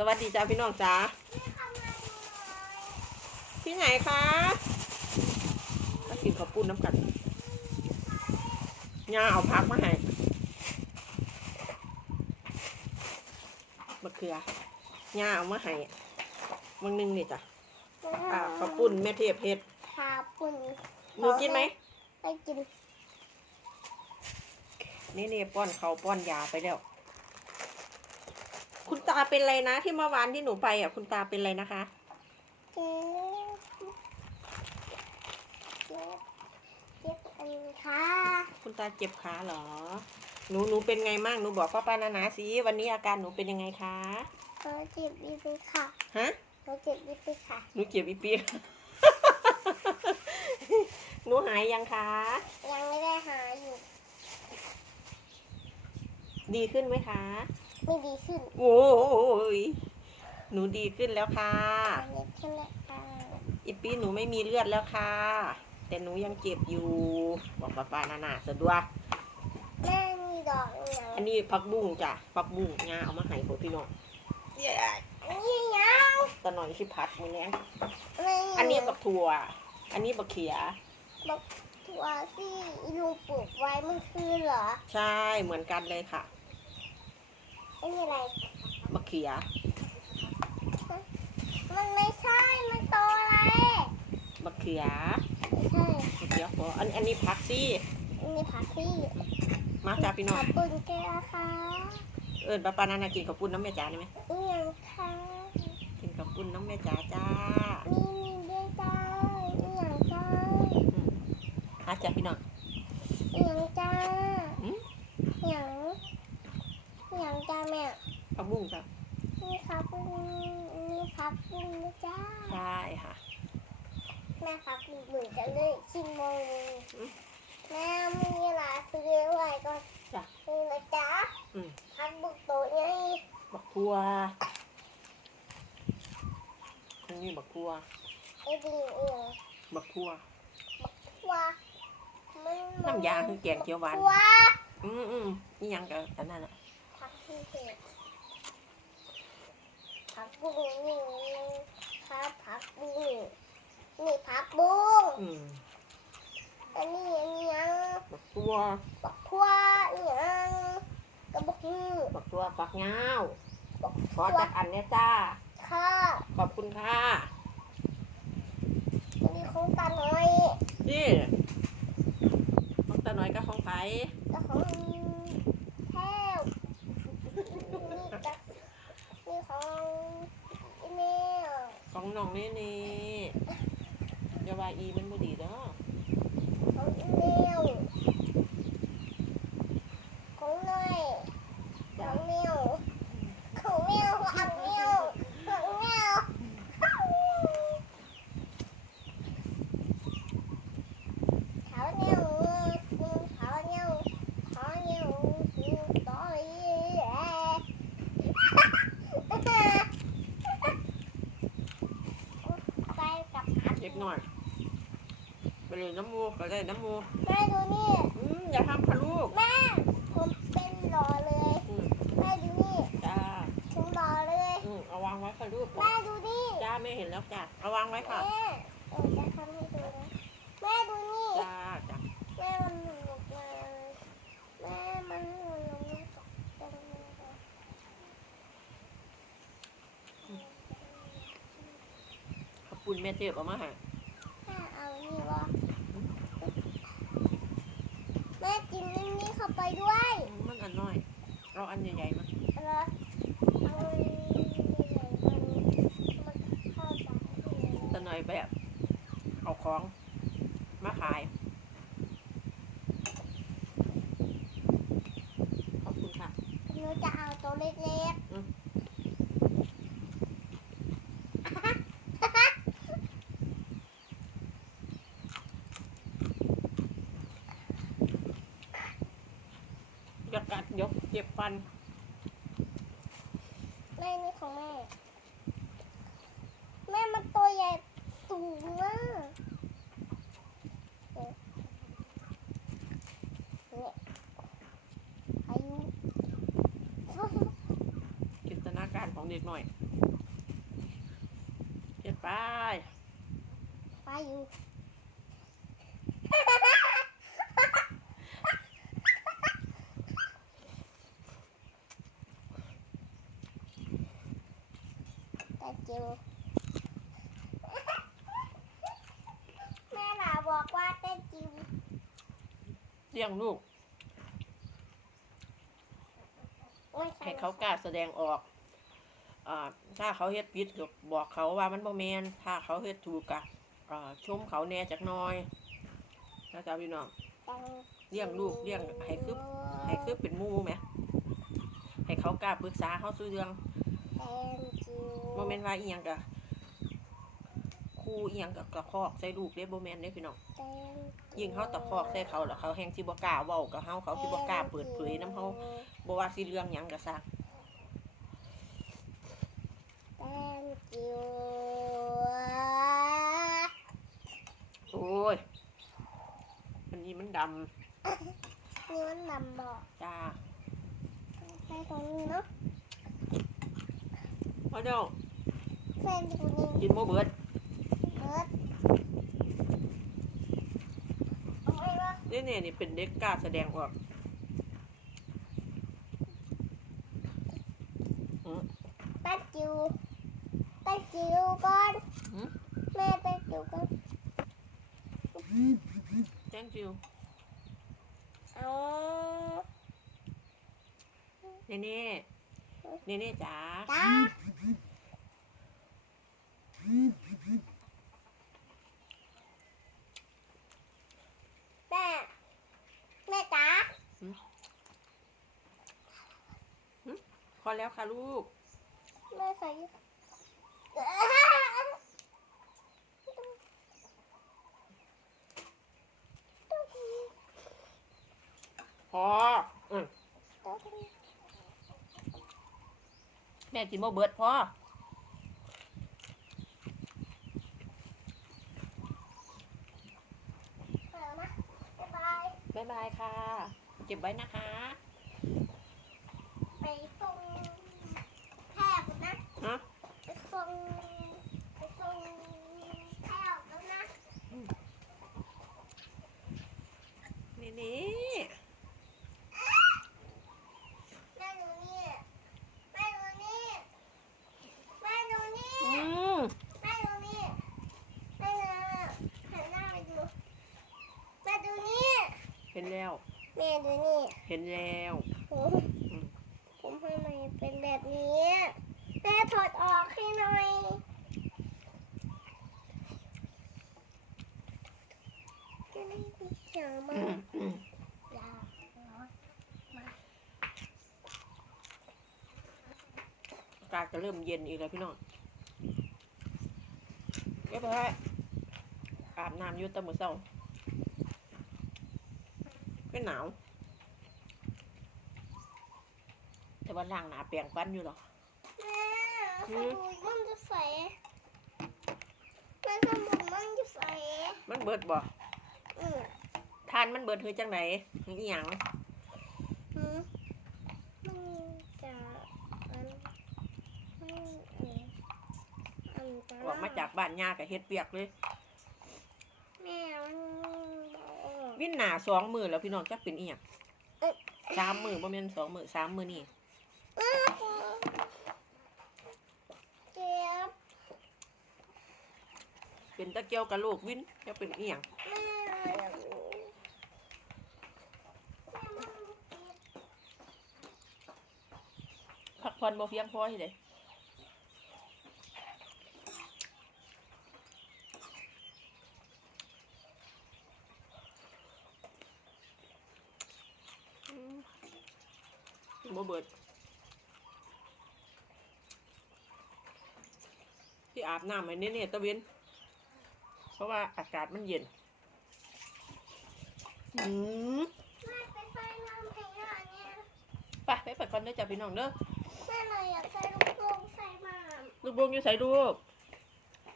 สวัสดีจ้าพี่น้องจ้าที่ไหนคะมากินข้าวปุ้นน้ำกันย่าเอาพักมาให้มะเขือย่าเอามาให้มังนึงนี่จ้ะอ่าข้าวปุ้นแม่เทพเฮ็ดข้าวปุ้นหนูกินไหมไปกินนี่นี่ป้อนเขาวป้อนยาไปแล้ว คุณตาเป็นไรนะที่เมื่อวานที่หนูไปอะคุณตาเป็นไรนะคะ เจ็บเจ็บเจ็บอันค่ะคุณตาเจ็บขาเหรอ หนูหนูเป็นไงมั่งหนูบอกป้าป้านานาสิวันนี้อาการหนูเป็นยังไงคะเออเจ็บดีไปค่ะฮะเออเจ็บดีไปค่ะหนูเจ็บอีปีหนูหายยังคะ ยังไม่ได้หาอยู่ ดีขึ้นไหมคะ ไม่ดีขึ้นโอ้ยหนูดีขึ้นแล้วค่ะอันนี้ขึ้นแล้วค่ะอีปีหนูไม่มีเลือดแล้วค่ะ แต่หนูยังเจ็บอยู่ บอกป้าป้านานาสะดวกแม่มีดอกอย่างอันนี้ผักบุ้งจ้ะผักบุ้งงาเอามาให้พวกพี่น้องเย้อันนี้ยังตะหน่อยที่พัดมือแล้งไม่อันนี้บักถั่ว อันนี้บักเขียบอกถั่วที่ลุงปลูกไว้เมื่อคืนเหรอ ใช่เหมือนกันเลยค่ะ อันนี้อะไรบักเขียมันไม่ใช่ มันโตอะไรบักเขียไม่ใช่บักเขียพออันอันนี้พักซี่อันนี้ผักที่มาจ้าพี่น้องขอบคุณแกค่ะเอิญป้าปานานากินกับปุ้นน้ำแม่จ๋าได้ไหมอีหยังค่ะ กินกับปุ้นน้ำแม่จ๋าจ้า มีมีด้วยจ้าอีหยังจ้า อืมมาจ้าพี่น้อง อีหยังจ้า อืม อีหยังอีหยังจ้าแม่ ผักบุ้งจ้ะ นี่ครับปุ้งนี่ครับปุ้งนะจ้า ใช่ค่ะ แม่ครับปุ้งเหมือนจะเลยชิมโมง อืม แม่มีเวลาซื้อไว้ก็ จ้ะ นี่นะจ๊ะ อืม พักบุกโตะไง บักทั่ วอันนี้บักทั่วไอ้ดิงเอียงบักทั่วทัวมันน้ำยาคือแกงเขียวหวานทัวอืมอืมนี่ยังกับอันนั้นอะผักที่เผ็ดผักบุ้งนี่ครับผักบุ้งนี่ผักบุ้งอืมอันนี้อันนี้ยังบักทั่วบักทัวนี่ยังกระบอกนี่บักทั่วฝักยาวบัก ขอจากอันเนี้ยจ้า ค่ะขอบคุณค่ะอันนี้ของตาหน่อยนี่ของตาหน่อยกับของไผแล้วของแท้วนี่จ้ะนี่ของอีเมลของน้องนี่นี่อย่าว่าอีมันบ่ดีเด้อของอีเมลของหน่อยของเมลของเมลของเมลของเมลเขาเมลเขาเมลเขาเมลต่อไปกับพัก เล็กหน่อย ไปเลย น้ำมูกก็ได้น้ำมูกแม่ดูนี่ อืมอย่าทำค่ะลูกแม่ ผมเป็นหล่อเลย อืมแม่ดูนี่จ้าผมหล่อเลย อืมเอาวางไว้ค่ะลูกแม่ดูนี่จ้าไม่เห็นแล้วจ้าเอาวางไว้ค่ะแม่เออจะทำให้ดูนะแม่ดูนี่ จ้าจ้าแม่มันหนุกมาแม่มันหนุกมาตกตรงนี้เลยขอบคุณแม่เจ็บเอามาให้ แม่เอานี่วะแม่ กินนี่นี่เข้าไปด้วยอืมมันอันน้อย เราอันใหญ่ๆมาเหรอเอานี่ใหญ่ๆมันมันเข้าไปที่ไหนตะหน่อยแบบเอาของมาขาย ขอบคุณค่ะ หนูจะเอาตัวเล็ก อืม อยากกัดยกเจ็บฟันๆแม่นี่ของแม่ แม่มันตัวใหญ่สูงมากเนี่ยเนี่ยอายุจินตนาการของเด็กหน่อยแไป ไปอยู่ แต่จิวแม่หลาบอกว่าเต้นจิวเลี้ยงลูกไม่ใช่ให้เขากล้าแสดงออกอ่าถ้าเขาเฮ็ดผิดก็บอกเขาว่ามันบ่แมนถ้าเขาเฮ็ดถูกก็อ่าชมเขาแหน่จักหน่อยนะจ๊ะพี่น้องเลี้ยงลูกเลี้ยงให้คือให้คือเป็นหมู่แหมให้เขากล้าปรึกษาเขาสู่เรื่อง แตง จิวบ่แม่นว่าอีหยังก็ครูอีหยังก็กระคอกใส่ลูกเด้บ่แม่นเด้พี่น้องแตงจิวยิ่งเขาตะคอกใส่เขาแล้วเขาแฮงสิบ่กล้าเว้ากับเฮาเขาสิบ่กล้าเปิดเผยนํเฮาบ่ว่าสิเรื่องหยังก็ซะแตงจิวโอ้ยอันนี้มันดำนี่มันนำบอกจ้าใช่ตรงนี้เนาะ พ่อเจ้าแฟนอยู่นี่กินบ่เบิดเบิร์ดเอาไว้ว่านี่เนี่ยนี่เป็นเด็กกล้าแสดงออกตาจิวตาจิวก่อนหืมแม่ตาจิวก่อน thank you เอาเน่เน่ เน่เน่จ๋าตาแม่แม่จ๋าพอแล้วค่ะลูกแม่ใส่ พออืม แม่กินบ่เบิดพอเอานะบ๊ายบายบ๊ายบายค่ะ เก็บไว้นะคะ ไปส่งแพร่ก่อนนะ ฮะ ไปส่งไปส่งแพร่แล้วนะ นี่นี่ แม่หนูนี่แม่หนูนี่แม่หนูนี่ อืม แม่ดูนี่แม่ดูหันหน้าไปดูแม่ดูนี่ เห็นแล้ว แม่ดูนี่ เห็นแล้วผมผมทำไมเป็นแบบนี้แม่ถอดออกให้หน่อยจะได้ไม่เสียมาอืมอืมอย่าอากาศจะเริ่มเย็นอีกแล้วพี่น้องเก็บไว้อาบน้ำอยู่แตะมือเช้าก็หนาว แต่ว่าล้างหน้าแปรงฟันอยู่หรอกแม่ขอดูมันจะใสแม่ทำผมมันจะใสมันเบิดบ่อืมทานมันเบิดเฮือจังไหนอีหยังหืมมันจะอันมันเอ่ออันตรายออกมาจากบ้านย่ากับเฮ็ดเปียกเลย แม่มันบอก วินหนาสองมือแล้วพี่น้องจักเป็นอีหยังสามมือบ่แม่นสองมือสามมือนี่ อ้าวเจ็บ เป็นตะเกียวกับลูกวินจักเป็นเอียงพักผ่อนบ่เพียงพอที่ใดอืมบ่เบิดที่อาบน้ำไว้เนี่ยตะเวน เพราะว่าอากาศมันเย็น อืมแม่ไปใส่น้ำให้ย่าเนี่ยไปไปเปิดก่อนเด้อจ้ะพี่น้องเด้อ แม่เลยอยากใส่ลูกโป่งใส่หมาม ลูกบงอยู่ใส่ลูกแ